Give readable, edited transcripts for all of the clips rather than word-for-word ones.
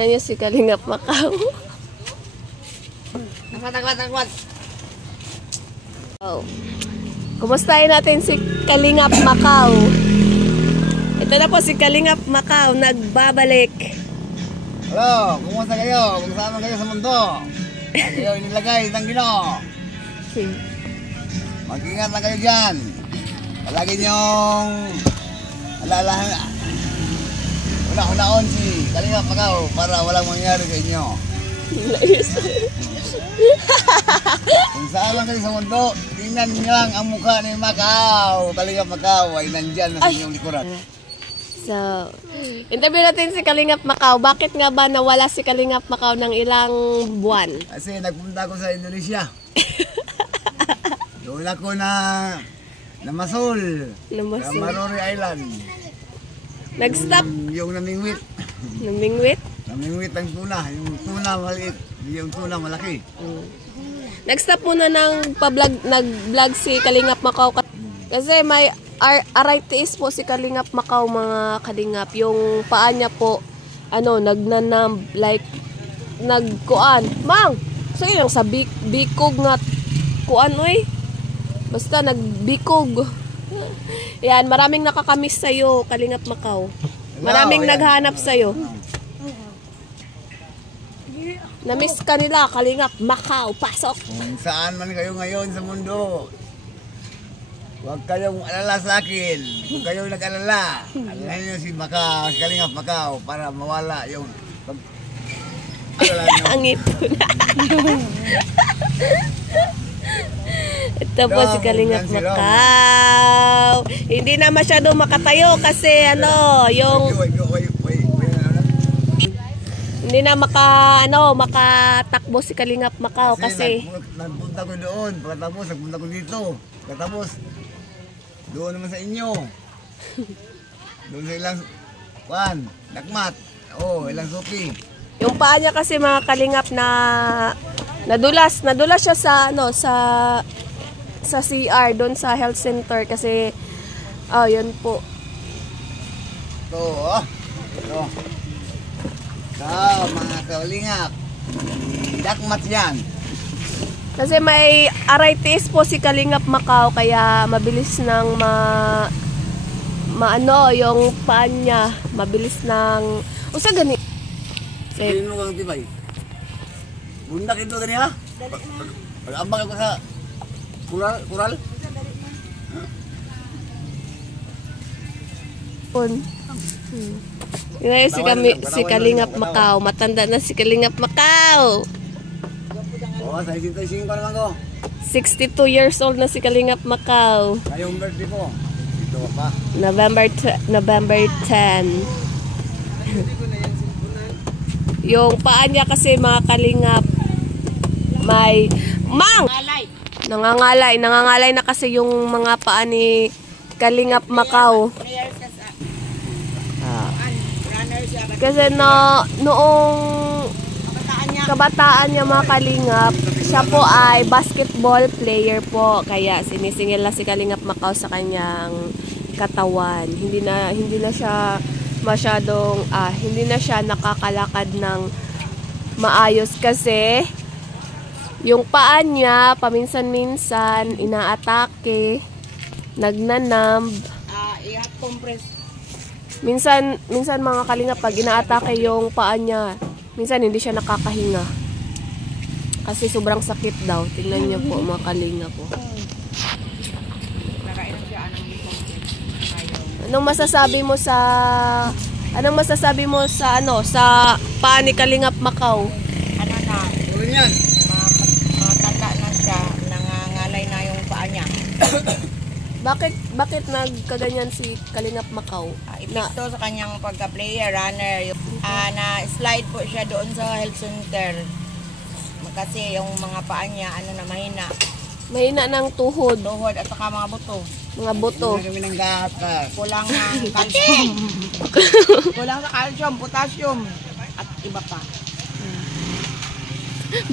Tingnan niyo si Kalingap Macau. Tagwat. Oh. Kumustahin natin si Kalingap Macau. Ito na po si Kalingap Macau, nagbabalik. Hello, kumusta kayo? Kung saan kayo sa mundo? Saan kayo inilagay ng Ginoo? Mag-ingat lang kayo dyan. Palagi niyong alalahan. Una-unaon si Kalingap Macau para walang mangyari sa inyo. Kung saan lang kayo sa mundo, tingnan niyo lang ang mukha ni Macau. Kalingap Macau ay nandyan na sa inyong likuran. So, interview natin si Kalingap Macau. Bakit nga ba nawala si Kalingap Macau ng ilang buwan? Kasi nagpunta ako sa Indonesia. Doon ako na Masol. Sa Marori Island. Nag-stop? Yung namingwit. Namingwit? Namingwit ang tuna. Yung tuna maliit. Yung tuna malaki. Nag-stop muna ng nag-vlog si Kalingap Macau. Kasi may arthritis po si Kalingap Macau, mga kalingap. Yung paa niya po, nagnanamb, like, nagkuan. Mang! So yun, sa bikog nga kuan, oy. Basta nagbikog. Yan, maraming nakakamiss sa'yo, Kalingap Macau. Maraming naghanap sa'yo. Namiss ka nila, Kalingap Macau. Pasok! Kung saan man kayo ngayon sa mundo, huwag kayong alala sa akin. Kung kayo nag-alala, alalahin nyo si Macau, si Kalingap Macau para mawala yung alala nyo. Ang ipon. Ito po si Kalingap Macau. Hindi na masyado makatayo kasi hindi na makatakbo si Kalingap Macau kasi nagpunta ko doon, pagkatapos nagpunta ko dito. Pagkatapos doon naman sa inyo. Doon sa ilang dakmat. Ilang suki. yung paa niya kasi, mga kalingap, na nadulas siya sa CR doon sa health center kasi yun po. Ito. Mga kalingap, dakmat yan. Kasi may arthritis po si Kalingap Macau, kaya mabilis nang yung paa niya, mabilis nang usa gani. Sino kang tibay? Bundak ito gani ha? Pag-ambag ako sa kural. Yun si Kalingap Macau. Matanda na si Kalingap Macau. Sa 65 naman ko. 62 years old na si Kalingap Macau. Ngayong birthday ko. Ito pa. November 10. Yung paa niya kasi, mga kalingap, may nangangalay na kasi yung mga paa ni Kalingap Macau. Kasi noong kabataan niya, mga kalingap, siya po ay basketball player po, kaya sinisingil na si Kalingap Macau sa kanyang katawan. Hindi na siya masyadong hindi na siya nakakalakad ng maayos kasi yung paa niya paminsan-minsan inaatake, nagnanamb. Minsan mga kalingap, pag inaatake yung paa niya, minsan hindi siya nakakahinga. Kasi sobrang sakit daw. Tingnan niyo po, mga kalingap po. Anong masasabi mo sa sa paa ni Kalingap Macau? Matanda na siya, nangangalay na yung paa niya. Bakit nagkaganyan si Kalingap Macau? Epekto sa kanyang pagka-player, runner. Na-slide po siya doon sa health center. Kasi yung mga paa niya, mahina. Mahina ng tuhod. Tuhod at saka mga buto. Mga buto. Kulang ng calcium. Kulang sa calcium, potassium, at iba pa.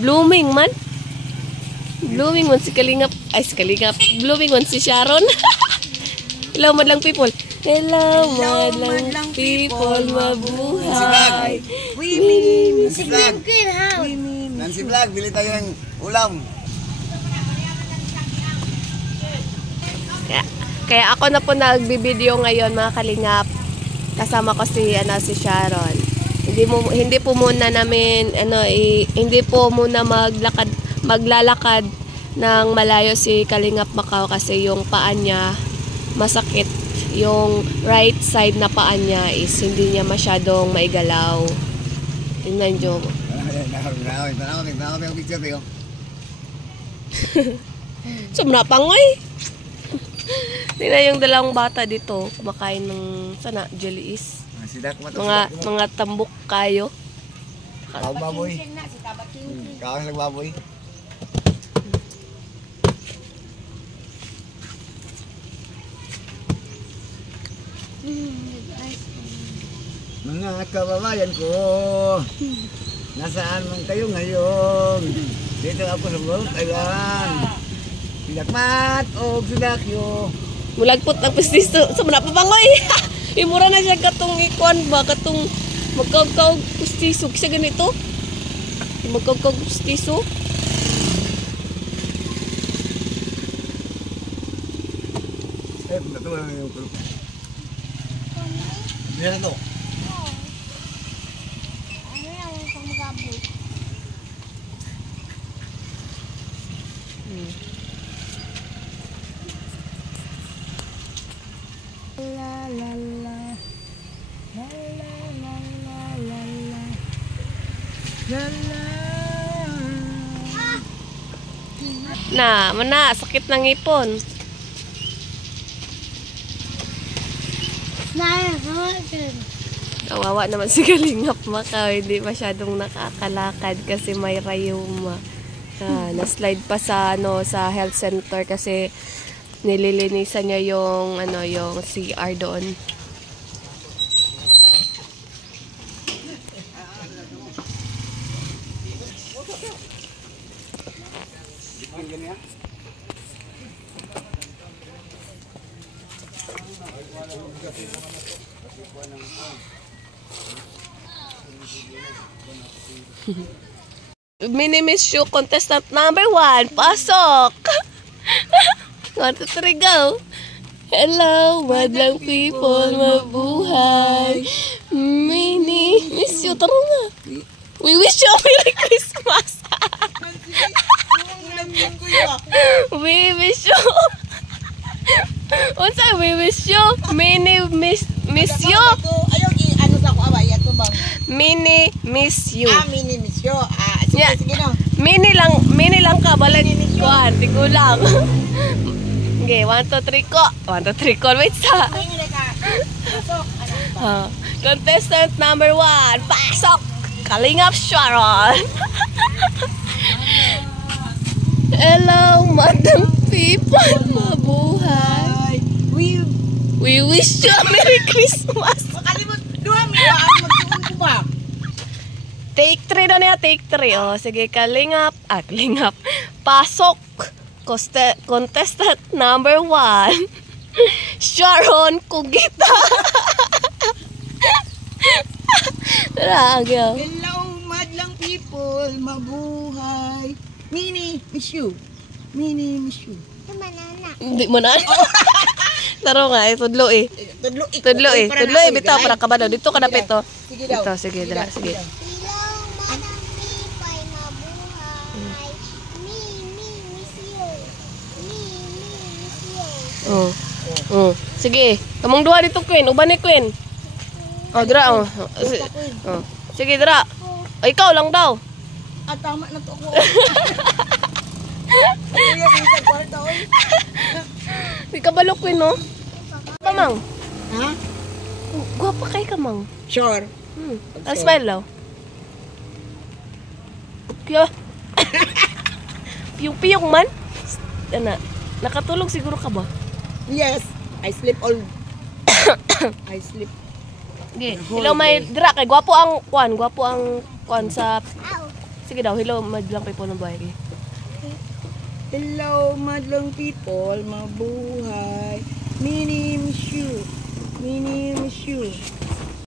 Blooming man si Kalingap. Blooming man si Sharon. Hello, madlang people. Hello, madlang people, mabuhay. Nancy Vlog. Nancy Vlog, bili tayo ng ulam. Kaya ako na po nagbibideo ngayon mga kalingap. Kasama ko si si Sharon. Hindi po muna namin hindi po muna maglalakad ng malayo si Kalingap Macau kasi yung paa niya masakit. Yung right side na paa niya is hindi niya masyadong maigalaw. Tingnan niyo. Sumnapangoy. Tingnan yung dalawang bata dito kumakain ng jelly is. Mga tambok kayo. Kau baboy. Kau nagbaboy. Mga kababayan ko, nasaan man kayo ngayon? Dito ako sa Bulacan. Pinakmat o Sudakyo. Mulagpot ang pustiso sa mga papangoy. Imura na siya katong ikon ba? Katong magkagkag pustiso. Kisa ganito? Magkagkag pustiso. Natuwa na yung grupo. Meron to. Mana, sakit ng ipon. Kawawa naman si Kalingap Macau, hindi masyadong nakakalakad kasi may rayuma. Na-slide pa sa sa health center kasi nililinisan niya yung yung CR doon. Mini Miss You contestant number 1, pasok! 1, 2, 3, go! Hello, madlang people, mabuhay! Mini Miss You, tara nga! We wish you a Merry Christmas! We wish you! Unsa we wish you? Mini Miss You! Ayaw ano sa ko abay ato bang. Mini Miss You. Mini Miss You. Sige, Yeah. sige no. Mini lang ka, balan kuhan, tigulang. Okay, 1, 2, 3 ko. 1, 2, 3 ko. Wait sa. Mini ka. Pasok. Contestant number 1, pasok! Kalingap Sharon. Hello, madam people, mabuhay. We wish you a Merry Christmas. Makalimot, 2 minuto magsuon ko ba? Take 3 doon ya, take 3. Oh, sige, Kalingap. Kalingap. Pasok. Contestant number 1. Sharon Kugita. Tara, agyaw. Hello, madlang people, mabuhay. Mini Miss You. Mini Miss You. Hindi mo na. Taro nga, tudlo eh. Tudlo Tudlo eh. Tudlo eh, bitaw para kabalo. Dito ka dapit to. Sige daw. Dito, sige, dira, sige. Oh. Oh. Sige. Kamong duha dito, Queen. Uban ni Queen. Oh, dira oh. Oh. Sige, dira. Oh, ikaw lang daw. Tama na to ako. Kuya, isa kwarta oy. Di ka balo, Queen, no? Kamang. Ha? Guwapa kay Kamang. Sure. Smile daw. Kaya. Piyong-piyong man. Nakatulog siguro ka ba? Yes, I sleep all. I sleep. Okay. Hello, may dira kay gwapo ang kwan sa. Sige daw, hello, madlang people ng buhay. Hello, madlang people, mabuhay. Mini Miss You. Mini Monsieur.